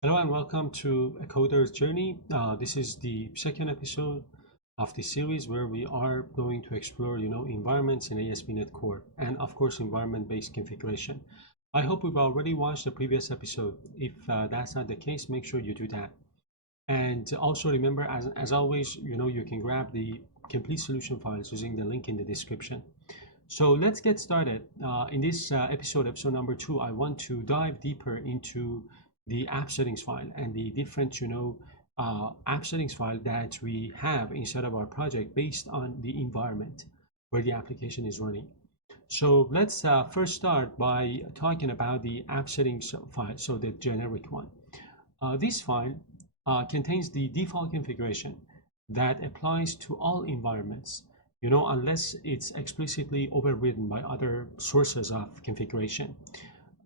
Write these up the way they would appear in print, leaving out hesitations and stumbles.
Hello and welcome to A Coder's Journey. This is the second episode of the series where we are going to explore, environments in ASP.NET Core and of course environment-based configuration. I hope you've already watched the previous episode. If that's not the case, make sure you do that. And also remember, as always, you can grab the complete solution files using the link in the description. So let's get started. In this episode number 2, I want to dive deeper into the app settings file and the different, app settings file that we have inside of our project based on the environment where the application is running. So let's first start by talking about the app settings file, so the generic one. This file contains the default configuration that applies to all environments, unless it's explicitly overridden by other sources of configuration.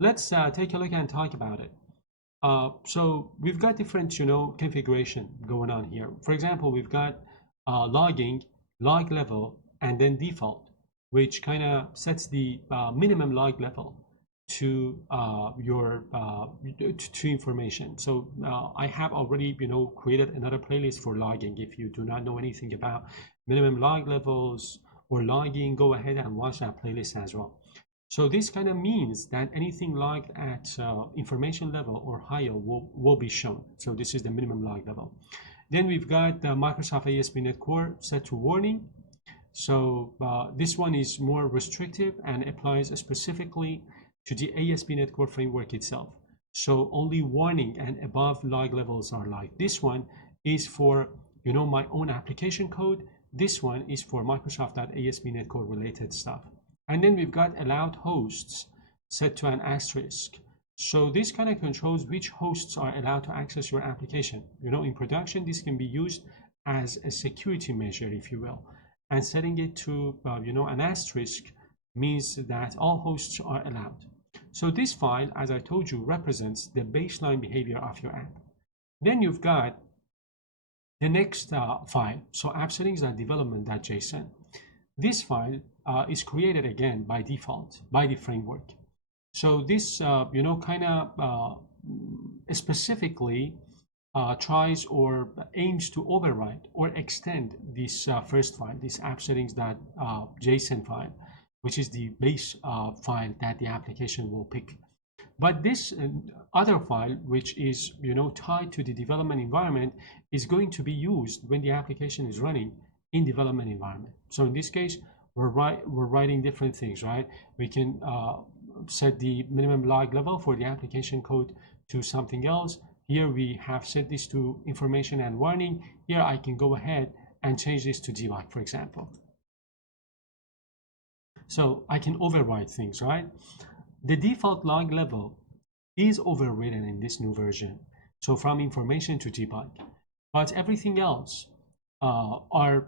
Let's take a look and talk about it. So we've got different, configuration going on here. For example, we've got logging, log level, and then default, which kind of sets the minimum log level to your to information. So I have already, created another playlist for logging. If you do not know anything about minimum log levels or logging, go ahead and watch that playlist as well. So this kind of means that anything logged at information level or higher will be shown. So this is the minimum log level. Then we've got Microsoft ASP.NET Core set to warning. So this one is more restrictive and applies specifically to the ASP.NET Core framework itself. So only warning and above log levels are logged. This one is for my own application code. This one is for Microsoft.ASP.NET Core related stuff. And then we've got allowed hosts set to an asterisk. So this kind of controls which hosts are allowed to access your application. In production, this can be used as a security measure, if you will. And setting it to, an asterisk means that all hosts are allowed. So this file, as I told you, represents the baseline behavior of your app. Then you've got the next file, so appsettings.development.json. This file is created again by default by the framework. So this, specifically tries or aims to override or extend this first file, this appsettings.json file, which is the base file that the application will pick. But this other file, which is tied to the development environment, is going to be used when the application is running in development environment. So in this case, we're writing different things, right? We can set the minimum log level for the application code to something else. Here we have set this to information and warning. Here I can go ahead and change this to debug, for example. So I can override things, right? The default log level is overridden in this new version. So from information to debug, but everything else are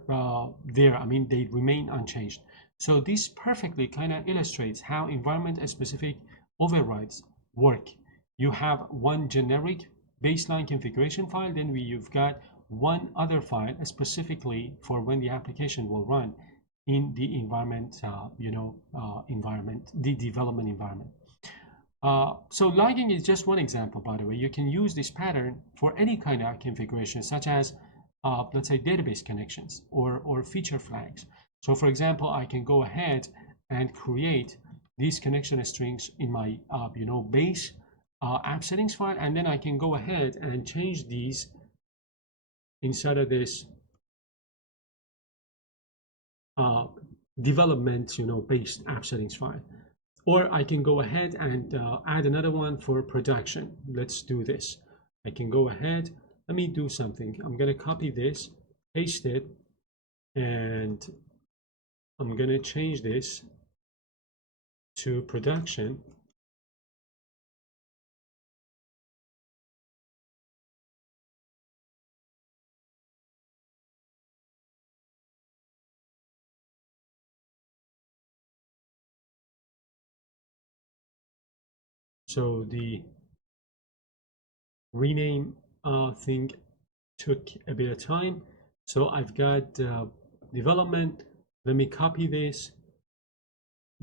there. I mean, they remain unchanged. So this perfectly kind of illustrates how environment-specific overrides work. You have one generic baseline configuration file, then you've got one other file specifically for when the application will run in the environment, the development environment. So logging is just one example, by the way. You can use this pattern for any kind of configuration, such as let's say database connections or feature flags. So for example, I can go ahead and create these connection strings in my base app settings file, and then I can go ahead and change these inside of this development based app settings file. Or I can go ahead and add another one for production. Let's do this. I can go ahead. Let me do something. I'm going to copy this, paste it, and I'm going to change this to production. So the rename thing took a bit of time. So I've got development. Let me copy this,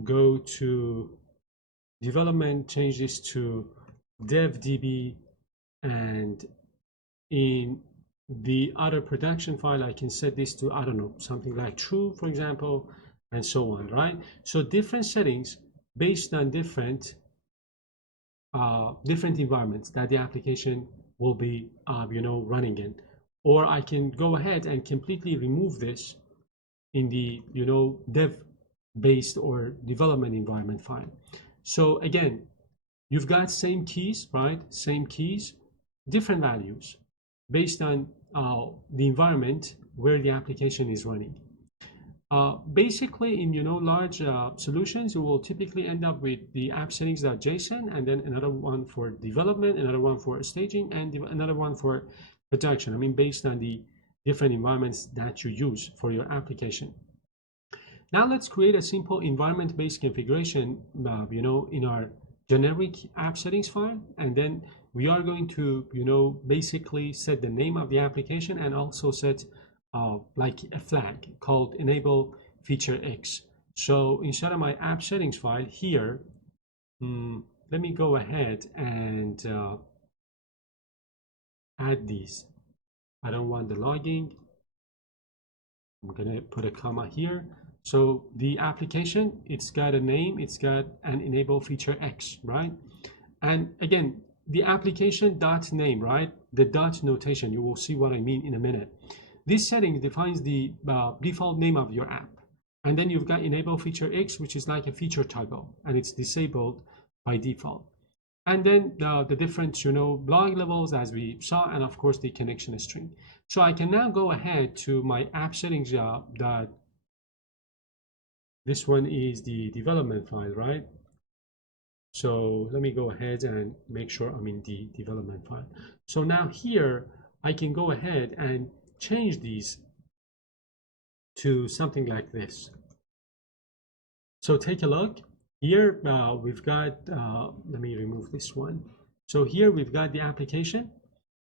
go to development, change this to devdb And in the other production file, I can set this to, I don't know, something like true, for example, and so on, right? So different settings based on different environments that the application will be, running in. Or I can go ahead and completely remove this in the, dev based or development environment file. So again, you've got same keys, right? Same keys, different values based on the environment where the application is running. Basically, in large solutions, you will typically end up with the app settings.json, and then another one for development, another one for staging, and another one for production. I mean, based on the different environments that you use for your application. Now let's create a simple environment-based configuration, in our generic app settings file, and then we are going to, basically set the name of the application and also set like a flag called enable feature X. So inside of my app settings file here, let me go ahead and add these. I don't want the logging. I'm gonna put a comma here. So the application, it's got a name, it's got an enable feature X, right? And again, the application dot name, right? The dot notation, you will see what I mean in a minute. This setting defines the default name of your app. And then you've got enable feature X, which is like a feature toggle, and it's disabled by default. And then the different, log levels as we saw, and of course the connection string. So I can now go ahead to my app settings this one is the development file, right? So let me go ahead and make sure I'm in the development file. So now here I can go ahead and change these to something like this. So take a look here. We've got, let me remove this one. So here we've got the application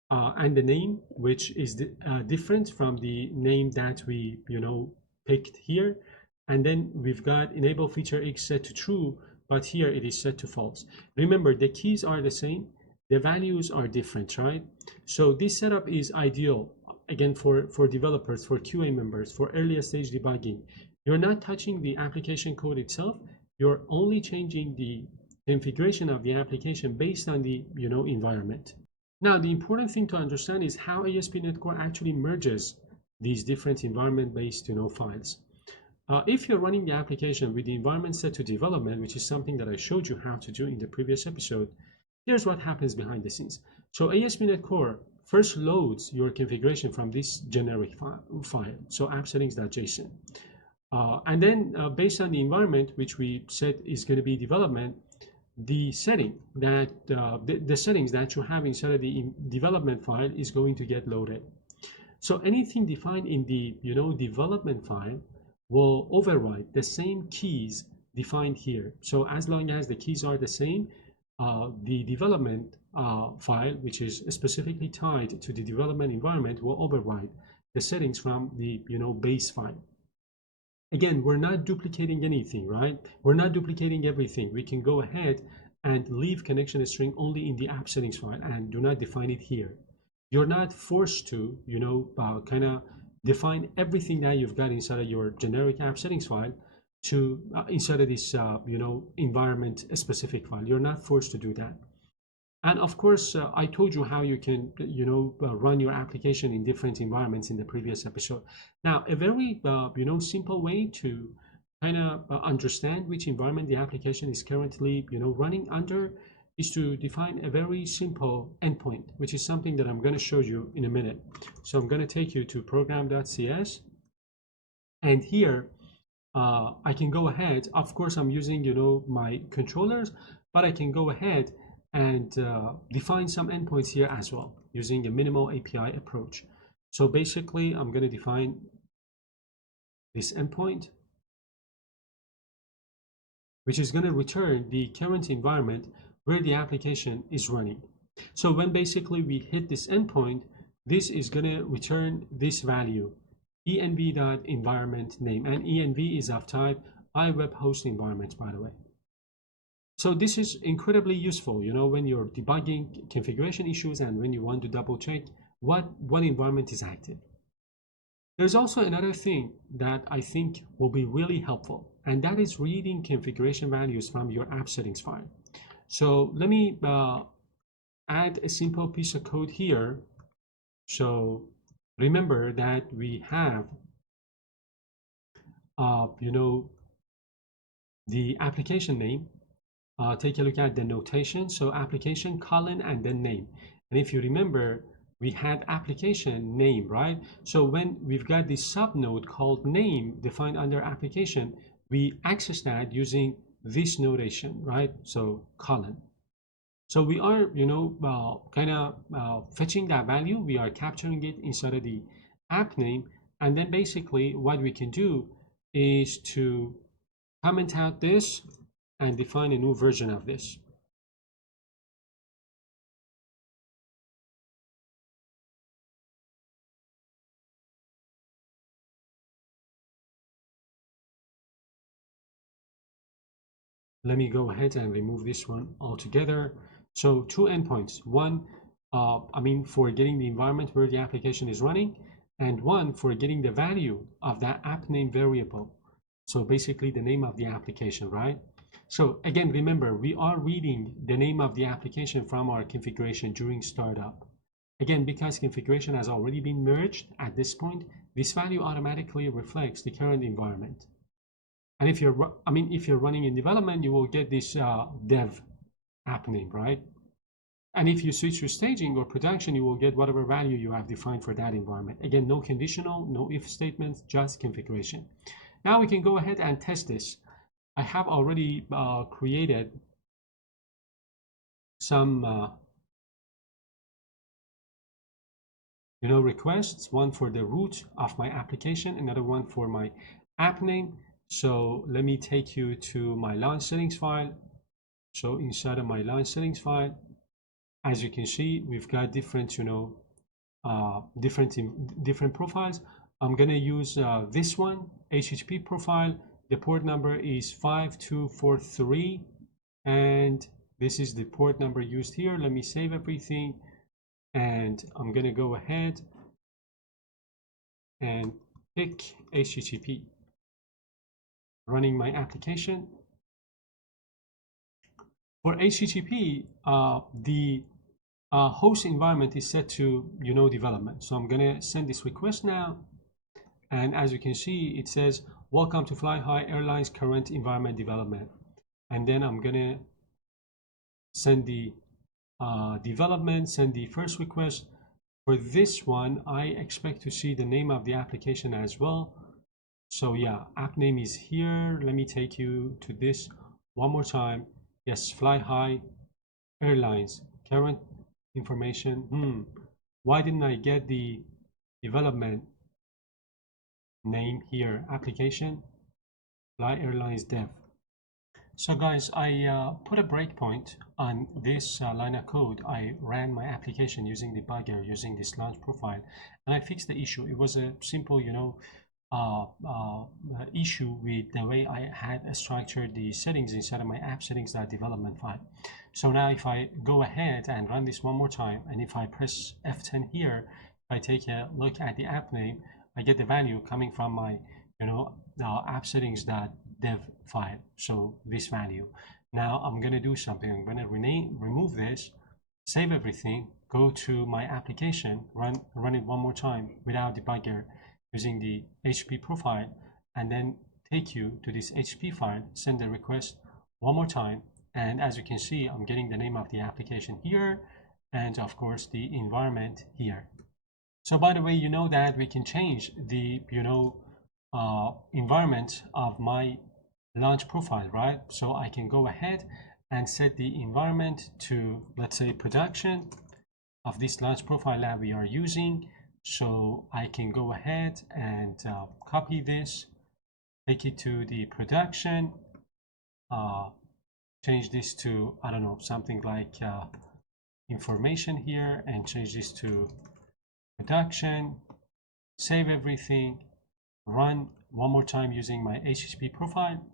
and the name, which is different from the name that we, picked here. And then we've got enable feature X set to true, but here it is set to false. Remember, the keys are the same, the values are different, right? So this setup is ideal, again, for developers, for QA members, for earlier stage debugging. You're not touching the application code itself, you're only changing the configuration of the application based on the, environment. Now, the important thing to understand is how ASP.NET Core actually merges these different environment-based, files. If you're running the application with the environment set to development, which is something that I showed you how to do in the previous episode, here's what happens behind the scenes. So ASP.NET Core first loads your configuration from this generic file, so appsettings.json. And then based on the environment, which we said is going to be development, the setting that the settings that you have inside of the development file is going to get loaded. So anything defined in the development file will override the same keys defined here. So as long as the keys are the same, the development file, which is specifically tied to the development environment, will override the settings from the base file. Again, we're not duplicating anything, right? We're not duplicating everything. We can go ahead and leave connection string only in the app settings file and do not define it here. You're not forced to, kind of define everything that you've got inside of your generic app settings file to inside of this, environment specific file. You're not forced to do that. And of course, I told you how you can, run your application in different environments in the previous episode. Now, a very, simple way to kind of understand which environment the application is currently, running under is to define a very simple endpoint, which is something that I'm going to show you in a minute. So I'm going to take you to program.cs, and here I can go ahead. Of course, I'm using, my controllers, but I can go ahead and define some endpoints here as well using a minimal API approach. So basically, I'm going to define this endpoint, which is going to return the current environment where the application is running. So when basically we hit this endpoint, this is going to return this value, env.environment name, and env is of type iWeb host environment, by the way. So this is incredibly useful, when you're debugging configuration issues and when you want to double check what environment is active. There's also another thing that I think will be really helpful, and that is reading configuration values from your app settings file. So let me add a simple piece of code here. So remember that we have, the application name. Take a look at the notation. So application colon and then name. And if you remember, we had application name, right? So when we've got this subnode called name defined under application, we access that using this notation, right? So colon. So we are, kind of fetching that value. We are capturing it inside of the app name. And then basically what we can do is to comment out this and define a new version of this. Let me go ahead and remove this one altogether. So two endpoints, one, for getting the environment where the application is running, and one for getting the value of that app name variable. So basically the name of the application, right? So again, remember, we are reading the name of the application from our configuration during startup. Again, because configuration has already been merged at this point, this value automatically reflects the current environment. And if you're running in development, you will get this dev app name, right? And if you switch to staging or production, you will get whatever value you have defined for that environment. Again, no conditional, no if statements, just configuration. Now we can go ahead and test this. I have already created some requests, one for the root of my application, another one for my app name. So let me take you to my launch settings file. So inside of my launch settings file, as you can see, we've got different, different profiles. I'm gonna use this one, HTTP profile. The port number is 5243, and this is the port number used here. Let me save everything, and I'm gonna go ahead and pick HTTP. Running my application. For HTTP, the host environment is set to development. So I'm gonna send this request now, and as you can see, it says welcome to Fly High Airlines current environment development. And then I'm gonna send the development, send the first request. For this one, I expect to see the name of the application as well. So yeah, app name is here. Let me take you to this one more time. Yes, Fly High Airlines, current information. Why didn't I get the development name here? Application, Fly Airlines Dev. So guys, I put a breakpoint on this line of code. I ran my application using debugger, using this launch profile, and I fixed the issue. It was a simple, issue with the way I had structured the settings inside of my app settings.development file. So now if I go ahead and run this one more time, and if I press F10 here, if I take a look at the app name, I get the value coming from my, app settings.dev file. So this value. Now I'm going to do something. I'm going to remove this, save everything, go to my application, run it one more time without debugger, using the HTTP profile, and then take you to this HTTP file, send the request one more time, and as you can see, I'm getting the name of the application here, and of course the environment here. So by the way, you know that we can change the environment of my launch profile, right? So I can go ahead and set the environment to, let's say, production of this launch profile that we are using. So I can go ahead and copy this, take it to the production, change this to, I don't know, something like information here, and change this to production, save everything, run one more time using my HTTP profile.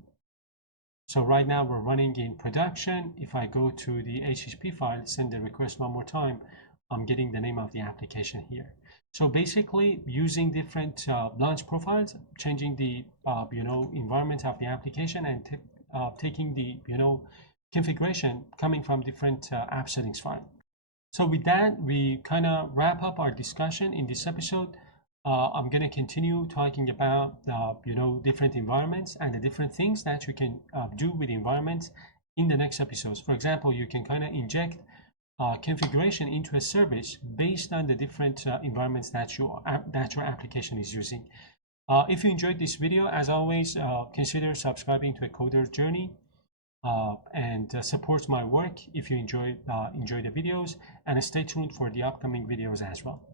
So right now we're running in production. If I go to the HTTP file, send the request one more time, I'm getting the name of the application here. So basically using different launch profiles, changing the environment of the application, and taking the configuration coming from different app settings file. So with that, we kind of wrap up our discussion in this episode. I'm going to continue talking about different environments and the different things that you can do with environments in the next episodes. For example, you can kind of inject configuration into a service based on the different environments that your application is using. If you enjoyed this video, as always, consider subscribing to A Coder's Journey and support my work if you enjoy the videos, and stay tuned for the upcoming videos as well.